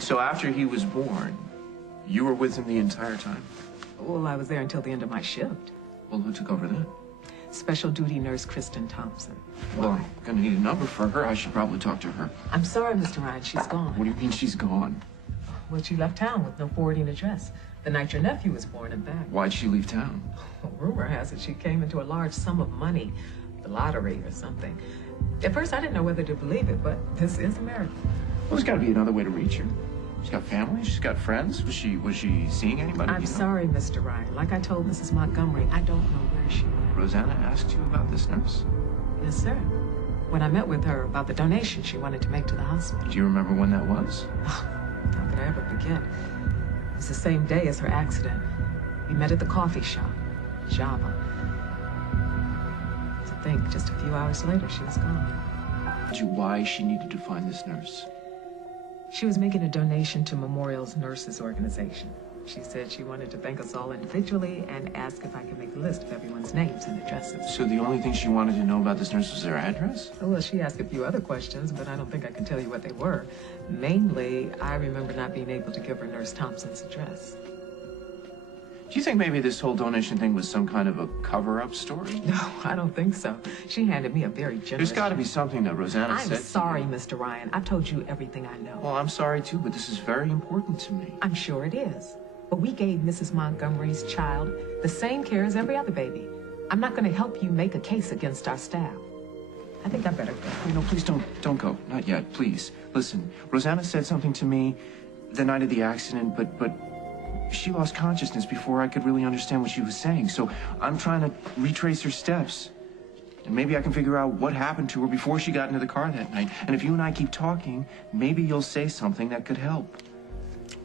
So after he was born, you were with him the entire time? Well, I was there until the end of my shift. Well, who took over then? Special duty nurse Kristen Thompson. Well, I'm gonna need a number for her. I should probably talk to her. I'm sorry, Mr. Ryan, she's gone. What do you mean she's gone? Well, she left town with no forwarding address the night your nephew was born and back. Why'd she leave town? Well, rumor has it she came into a large sum of money, the lottery or something. At first, I didn't know whether to believe it, but this is America. Well, there's got to be another way to reach her. She's got family. She's got friends. Was she seeing anybody? I'm sorry, Mr. Ryan. Like I told Mrs. Montgomery, I don't know where she went. Rosanna asked you about this nurse? Yes, sir. When I met with her about the donation she wanted to make to the hospital. Do you remember when that was? Oh, how could I ever forget? It was the same day as her accident. We met at the coffee shop, Java. To think, just a few hours later, she was gone. Told you why she needed to find this nurse? She was making a donation to Memorial's Nurses Organization. She said she wanted to thank us all individually and ask if I could make a list of everyone's names and addresses. So the only thing she wanted to know about this nurse was their address? Well, she asked a few other questions, but I don't think I can tell you what they were. Mainly, I remember not being able to give her Nurse Thompson's address. Do you think maybe this whole donation thing was some kind of a cover-up story? No, I don't think so. She handed me a very generous... There's got to be something that Rosanna said. I'm sorry, Mr. Ryan. I've told you everything I know. Well, I'm sorry too, but this is very important to me. I'm sure it is. But we gave Mrs. Montgomery's child the same care as every other baby. I'm not going to help you make a case against our staff. I think I better go. No, please don't go. Not yet, please. Listen, Rosanna said something to me the night of the accident, but she lost consciousness before I could really understand what she was saying. So I'm trying to retrace her steps. And maybe I can figure out what happened to her before she got into the car that night. And if you and I keep talking, maybe you'll say something that could help.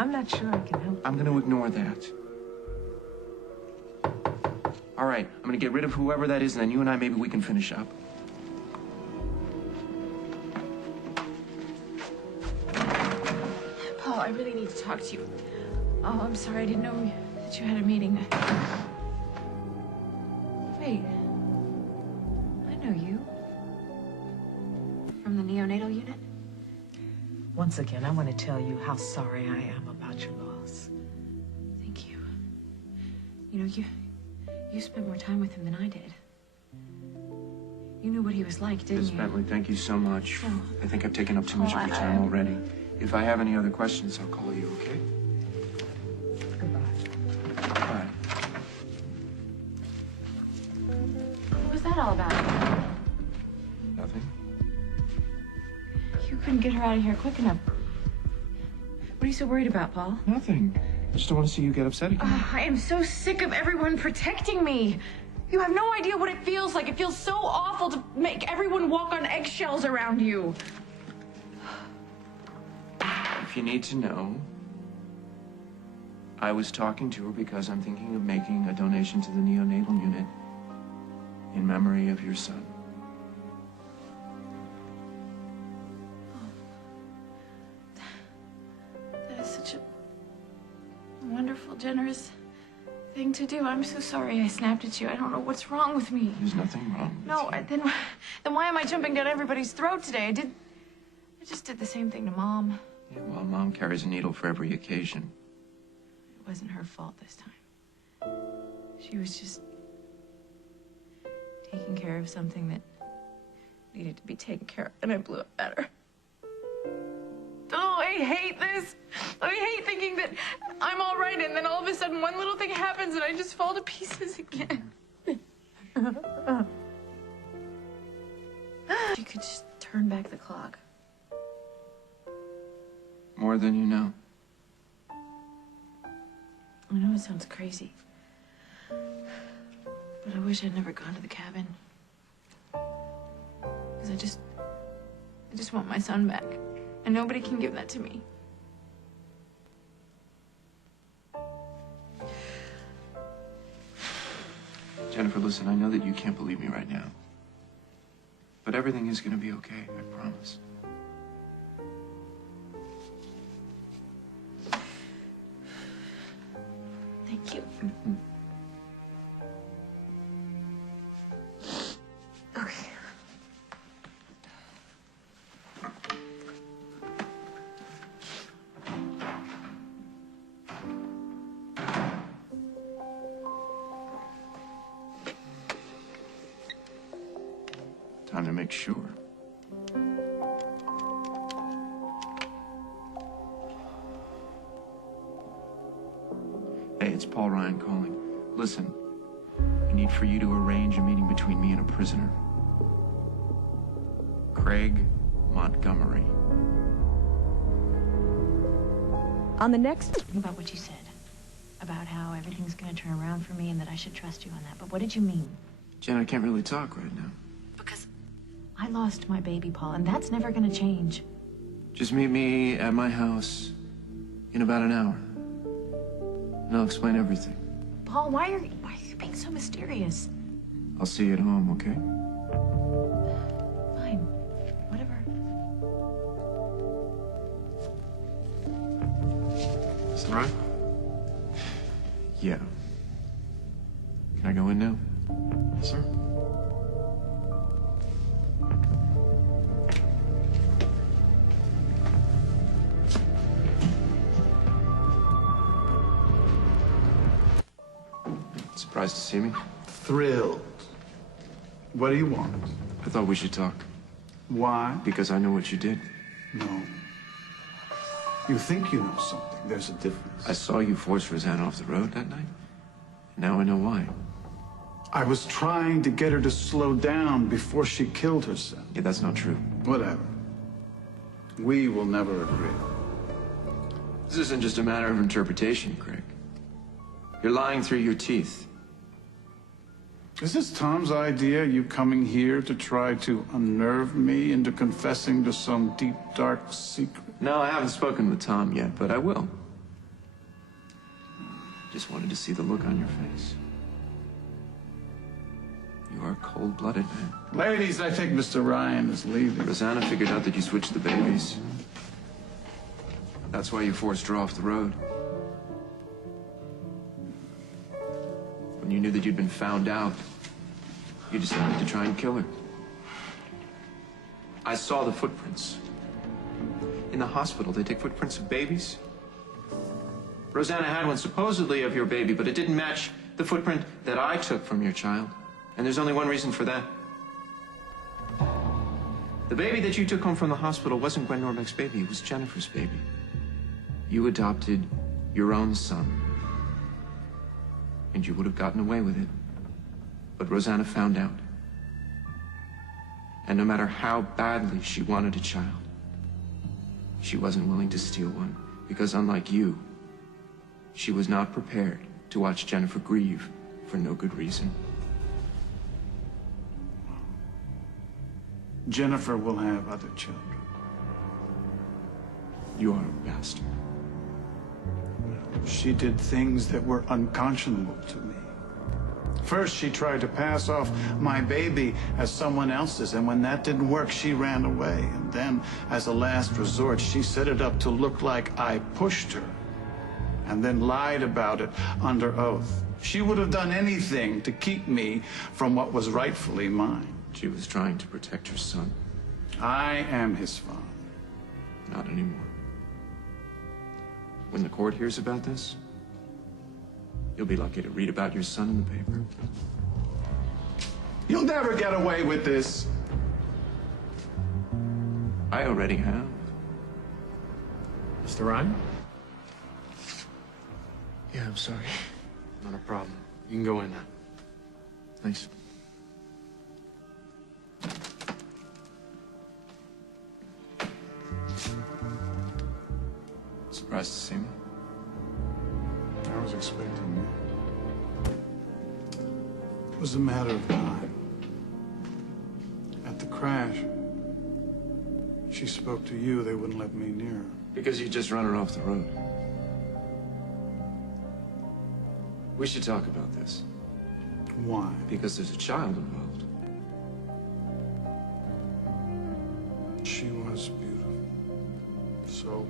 I'm not sure I can help. I'm going to ignore that. All right, I'm going to get rid of whoever that is, and then you and I, maybe we can finish up. Paul, I really need to talk to you. Oh, I'm sorry. I didn't know that you had a meeting. Wait. I know you. From the neonatal unit? Once again, I want to tell you how sorry I am about your loss. Thank you. You know, you spent more time with him than I did. You knew what he was like, didn't Miss you? Bentley, thank you so much. Oh. I think I've taken up too much of your time already. If I have any other questions, I'll call you, okay? Goodbye. Bye. What was that all about? Nothing. You couldn't get her out of here quick enough. What are you so worried about, Paul? Nothing. I just don't want to see you get upset again. Oh, I am so sick of everyone protecting me. You have no idea what it feels like. It feels so awful to make everyone walk on eggshells around you. If you need to know, I was talking to her because I'm thinking of making a donation to the neonatal unit in memory of your son. That is such a wonderful, generous thing to do. I'm so sorry I snapped at you. I don't know what's wrong with me. There's nothing wrong with No, you. then why am I jumping down everybody's throat today? I just did the same thing to Mom. Yeah, well, Mom carries a needle for every occasion. It wasn't her fault this time. She was just taking care of something that needed to be taken care of, and I blew up at her. Oh, I hate this. I hate thinking that I'm all right, and then all of a sudden one little thing happens and I just fall to pieces again. You could just turn back the clock. More than you know. I know it sounds crazy, but I wish I'd never gone to the cabin. Because I just want my son back, and nobody can give that to me. Jennifer, listen, I know that you can't believe me right now. But everything is going to be okay, I promise. Thank you. Okay. Time to make sure. Hey, it's Paul Ryan calling. Listen, I need for you to arrange a meeting between me and a prisoner. Craig Montgomery. On the next... Think about what you said. About how everything's gonna turn around for me and that I should trust you on that. But what did you mean? Jen, I can't really talk right now. Because I lost my baby, Paul, and that's never gonna change. Just meet me at my house in about an hour. And I'll explain everything. Paul, why are you being so mysterious? I'll see you at home, okay? Fine. Whatever. Is that right? Yeah. Can I go in now? Yes, sir. Surprised to see me? Thrilled. What do you want? I thought we should talk. Why? Because I know what you did. No. You think you know something. There's a difference. I saw you force Rosanna off the road that night. And now I know why. I was trying to get her to slow down before she killed herself. Yeah, that's not true. Whatever. We will never agree. This isn't just a matter of interpretation, Craig. You're lying through your teeth. Is this Tom's idea, you coming here to try to unnerve me into confessing to some deep, dark secret? No, I haven't spoken with Tom yet, but I will. Just wanted to see the look on your face. You are cold-blooded, man. Ladies, I think Mr. Ryan is leaving. Rosanna figured out that you switched the babies. That's why you forced her off the road. When you knew that you'd been found out, you decided to try and kill her. I saw the footprints. In the hospital, they take footprints of babies. Rosanna had one supposedly of your baby, but it didn't match the footprint that I took from your child. And there's only one reason for that. The baby that you took home from the hospital wasn't Gwen Norbeck's baby, it was Jennifer's baby. You adopted your own son. And you would have gotten away with it. But Rosanna found out. And no matter how badly she wanted a child, she wasn't willing to steal one, because unlike you, she was not prepared to watch Jennifer grieve for no good reason. Jennifer will have other children. You are a bastard. She did things that were unconscionable to me. First, she tried to pass off my baby as someone else's, and when that didn't work, she ran away. And then, as a last resort, she set it up to look like I pushed her, and then lied about it under oath. She would have done anything to keep me from what was rightfully mine. She was trying to protect her son. I am his father. Not anymore. When the court hears about this, you'll be lucky to read about your son in the paper. You'll never get away with this. I already have. Mr. Ryan? Yeah, I'm sorry. Not a problem. You can go in now. Thanks. Surprised to see me? I was expecting you. It was a matter of time. At the crash, she spoke to you. They wouldn't let me near her. Because you just run her off the road. We should talk about this. Why? Because there's a child involved. She was beautiful. So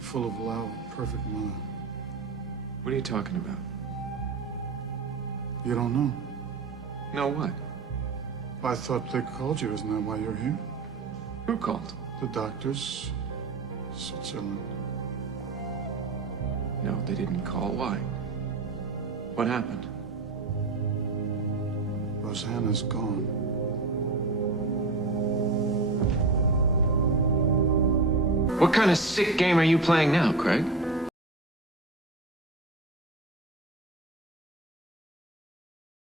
full of love, perfect mother. What are you talking about? You don't know? No, what? I thought they called you. Isn't that why you're here? Who called? The doctors. Switzerland. No, they didn't call. Why? What happened? Rosanna's gone. What kind of sick game are you playing now, Craig?